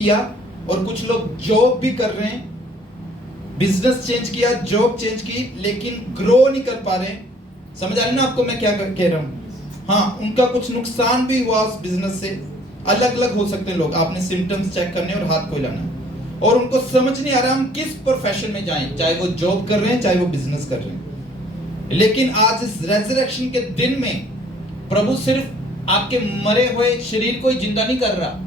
किया और कुछ लोग जॉब भी कर रहे हैं, बिजनेस चेंज किया, जॉब चेंज की, लेकिन ग्रो नहीं कर पा रहे। समझ आ रही ना आपको मैं क्या कह रहा हूँ? हाँ, उनका कुछ नुकसान भी हुआ उस बिजनेस से। अलग अलग हो सकते हैं लोग, आपने सिम्टम्स चेक करने और हाथ को हिलाना है। और उनको समझ नहीं आ रहा हम किस प्रोफेशन में जाएं, चाहे वो जॉब कर रहे हैं चाहे वो बिजनेस कर रहे हैं। लेकिन आज इस रेजरेक्शन के दिन में प्रभु सिर्फ आपके मरे हुए शरीर को ही जिंदा नहीं कर रहा,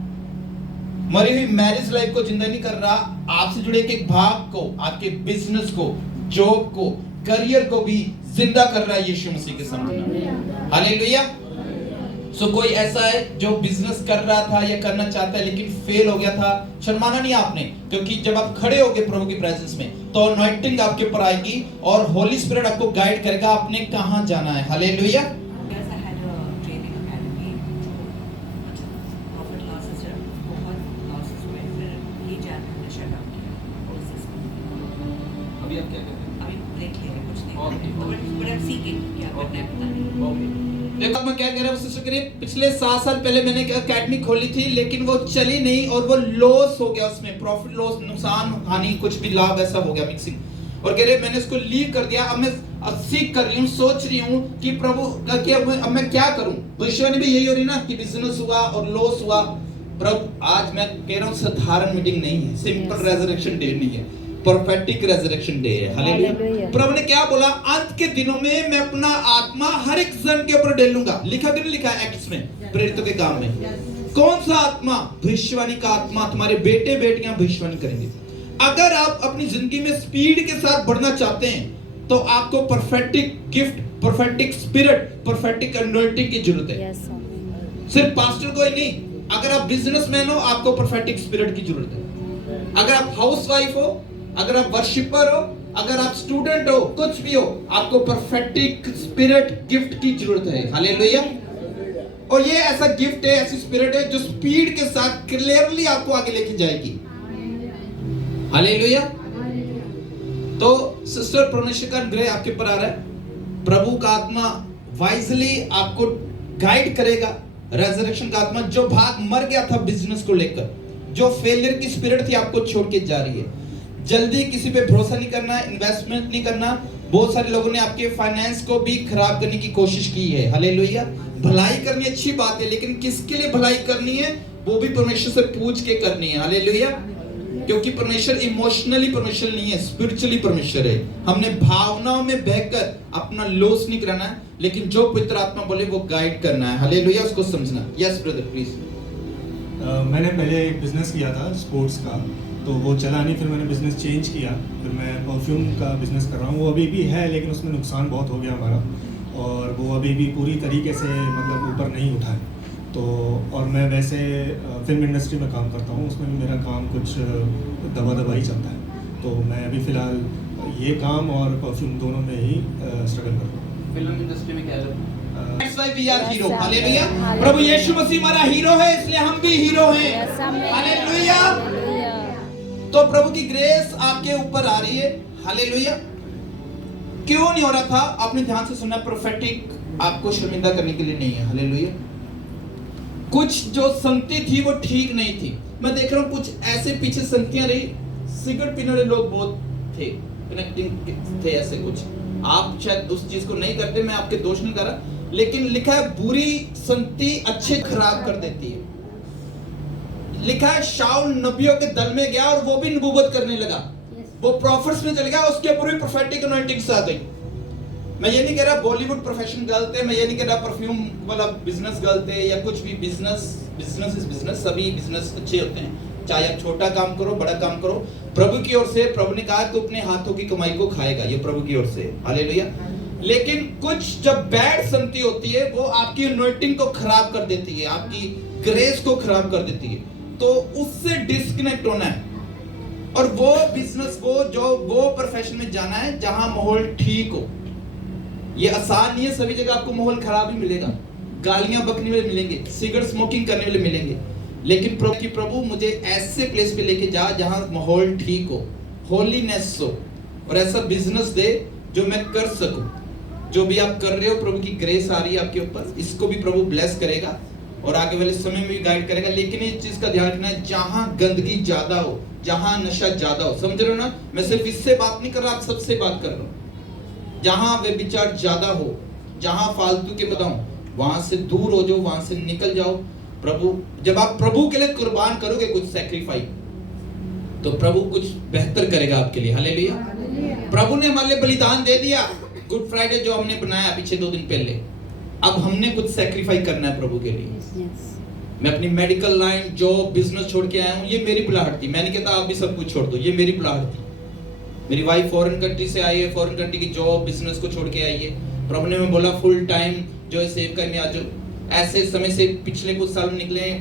मरी हुई मैरिज लाइफ को जिंदा नहीं कर रहा, आपसे जुड़े एक भाग को, आपके बिजनेस को, जॉब को, करियर को भी जिंदा कर रहा है यीशु मसीह के सामने। हालेलुया। सो कोई ऐसा है जो बिजनेस कर रहा था या करना चाहता है लेकिन फेल हो गया था, शर्माना नहीं आपने, क्योंकि जब आप खड़े होगे प्रभु की प्रेजेंस में तो अनॉइंटिंग आपके ऊपर आएगी और होली स्पिरिट आपको गाइड करेगा आपने कहां जाना है। हालेलुया। देखो मैं क्या कह रहा हूँ सिस्टर करीब, पिछले 7 साल पहले मैंने एकेडमी खोली थी लेकिन वो चली नहीं और वो लॉस हो गया, उसमें प्रॉफिट लॉस, नुकसान हानि, कुछ भी लाभ ऐसा हो गया मिक्सिंग। और कह रहे मैंने इसको लीव कर दिया, अब मैं सीख कर रही हूँ, सोच रही हूँ कि प्रभु का अब मैं क्या करूँ। भविष्यवाणी भी यही हो रही ना कि बिजनेस हुआ और लॉस हुआ। प्रभु आज मैं कह रहा हूँ साधारण मीटिंग नहीं है, सिंपल रेजरेक्शन डे नहीं है, प्रोफेटिक रेजरेक्शन डे है। हालेलुया। प्रभु ने क्या बोला, अंत के दिनों में मैं अपना आत्मा हर एक जन के ऊपर डालूंगा। लिखा कि नहीं लिखा है एक्ट्स में, प्रेरितों के काम में? कौन सा आत्मा? भविष्यवाणी का आत्मा। तुम्हारे बेटे बेटियां भविष्यवाणी करेंगे। अगर आप अपनी जिंदगी में स्पीड के साथ बढ़ना चाहते हैं तो आपको prophetic gift, prophetic spirit, prophetic anointing की जरूरत है। सिर्फ पास्टर को ही नहीं, अगर आप बिजनेसमैन हो आपको प्रोफेटिक स्पिरिट की जरूरत है। अगर आप हाउसवाइफ हो, अगर आप वर्शिपर हो, अगर आप स्टूडेंट हो, कुछ भी हो, आपको प्रोफेटिक स्पिरिट गिफ्ट की जरूरत है। हालेलुया। और ये ऐसा गिफ्ट है, ऐसी स्पिरिट है जो स्पीड के साथ क्लियरली आपको आगे लेके जाएगी। हालेलुया। तो सिस्टर परमेश्वर का अनुग्रह आपके ऊपर आ रहा है। प्रभु का आत्मा वाइजली आपको गाइड करेगा। रेजरेक्शन का आत्मा, जो भाग मर गया था बिजनेस को लेकर, जो फेलियर की स्पिरिट थी आपको छोड़ के जा रही है। जल्दी किसी पे भरोसा नहीं करना, इन्वेस्टमेंट नहीं करना। बहुत सारे लोगों ने आपके फाइनेंस को भी खराब करने की कोशिश की है। हालेलुया। भलाई करनी अच्छी बात है, लेकिन किसके लिए भलाई करनी है वो भी परमेश्वर से पूछ के करनी है। हालेलुया। क्योंकि परमेश्वर इमोशनली परमेश्वर नहीं है, स्पिरिचुअली परमेश्वर है। हमने भावनाओं में बहकर अपना लॉस नहीं कराना है, लेकिन जो पवित्र आत्मा बोले वो गाइड करना है। हालेलुया। उसको समझना। Yes brother please. मैंने पहले एक बिजनेस किया था स्पोर्ट्स का, तो वो चला नहीं, फिर मैंने बिज़नेस चेंज किया, फिर मैं परफ्यूम का बिज़नेस कर रहा हूँ। वो अभी भी है लेकिन उसमें नुकसान बहुत हो गया हमारा, और वो अभी भी पूरी तरीके से मतलब ऊपर नहीं उठा है। तो और मैं वैसे फिल्म इंडस्ट्री में काम करता हूँ, उसमें भी मेरा काम कुछ दबा ही चलता है। तो मैं अभी फ़िलहाल ये काम और परफ्यूम दोनों में ही स्ट्रगल कर रहा हूँ। फिल्म इंडस्ट्री में क्या है? We are hero. हालेलुया। प्रभु यीशु मसीह हमारा हीरो है, इसलिए हम भी हीरो हैं। हालेलुया। तो प्रभु की ग्रेस आपके ऊपर आ रही है। हालेलुया। क्यों नहीं हो रहा था? आपने ध्यान से सुना, प्रोफेटिक आपको शर्मिंदा करने के लिए नहीं है। हालेलुया। कुछ जो संगति थी वो ठीक नहीं थी। मैं देख रहा हूँ कुछ ऐसे पीछे संगतियां रही, सिगरेट पीने वाले लोग बहुत थे, कनेक्टिंग थे ऐसे कुछ। आप शायद उस चीज को नहीं करते, मैं आपके दोष नहीं कर रहा, लेकिन लिखा है बुरी संगति अच्छे खराब कर देती है। लिखा है शाऊल नबियों के दल में गया और वो भी नबूवत करने लगा। वो प्रॉफिट्स में चल गया, उसके ऊपर भी प्रोफेटिक अनॉइंटिंग्स आ गई। मैं ये नहीं कह रहा बॉलीवुड प्रोफेशन गलत है, मैं ये नहीं कह रहा परफ्यूम वाला बिजनेस गलत है या कुछ भी। बिजनेस इज बिजनेस, सभी बिजनेस अच्छे होते हैं, चाहे आप छोटा काम करो बड़ा काम करो, प्रभु की ओर से। प्रभु ने कहा कि अपने हाथों की कमाई को खाएगा, ये प्रभु की ओर से। हालेलुया। लेकिन कुछ जब बैड संगति होती है वो आपकी अनॉइंटिंग को खराब कर देती है, आपकी ग्रेस को खराब कर देती है, तो उससे डिस्कनेक्ट होना है। और वो बिजनेस वो प्रोफेशन में जाना है जहां माहौल ठीक हो। ये आसान नहीं है, सभी जगह आपको माहौल खराब ही मिलेगा, गालियां बकने वाले मिलेंगे, सिगरेट स्मोकिंग करने वाले मिलेंगे। लेकिन प्रभु मुझे ऐसे प्लेस पे लेके जा जहां माहौल ठीक हो, होलीनेस हो, और ऐसा बिजनेस दे जो मैं कर सकूं। जो भी आप कर रहे हो, प्रभु की ग्रेस आ रही है आपके ऊपर, इसको भी प्रभु ब्लेस करेगा। और आगे वाले समय में भी गाइड करेगा। लेकिन इस चीज का ध्यान रखना है, जहां गंदगी ज्यादा हो, जहां नशा ज्यादा हो, समझ रहे हो ना, मैं सिर्फ इससे बात नहीं कर रहा, आप सबसे बात कर रहा हूं। जहां वे विचार ज्यादा हो, जहां फालतू के बताऊं, वहां से दूर हो जाओ, वहां से निकल जाओ। प्रभु, जब आप प्रभु के लिए कुर्बान करोगे कुछ सैक्रिफाइस, तो प्रभु कुछ बेहतर करेगा आपके लिए। हालेलुया। प्रभु ने हमारे लिए बलिदान दे दिया। गुड फ्राइडे जो हमने बनाया पीछे 2 दिन पहले, अब हमने कुछ सैक्रिफाइस करना है प्रभु के लिए। मैं अपनी मेडिकल लाइन, जॉब, बिजनेस छोड़ के आया हूँ, ये मेरी बुलाहट थी। मैं नहीं कहता आप भी सब कुछ छोड़ दो, ये मेरी बुलाहट थी। मेरी वाइफ फॉरेन कंट्री से आई है, फॉरेन कंट्री की जॉब, बिजनेस को छोड़ के आई है। प्रभु ने मैं बोला फुल टाइम जो है सेव करने आ जाओ। ऐसे समय से पिछले कुछ साल निकले,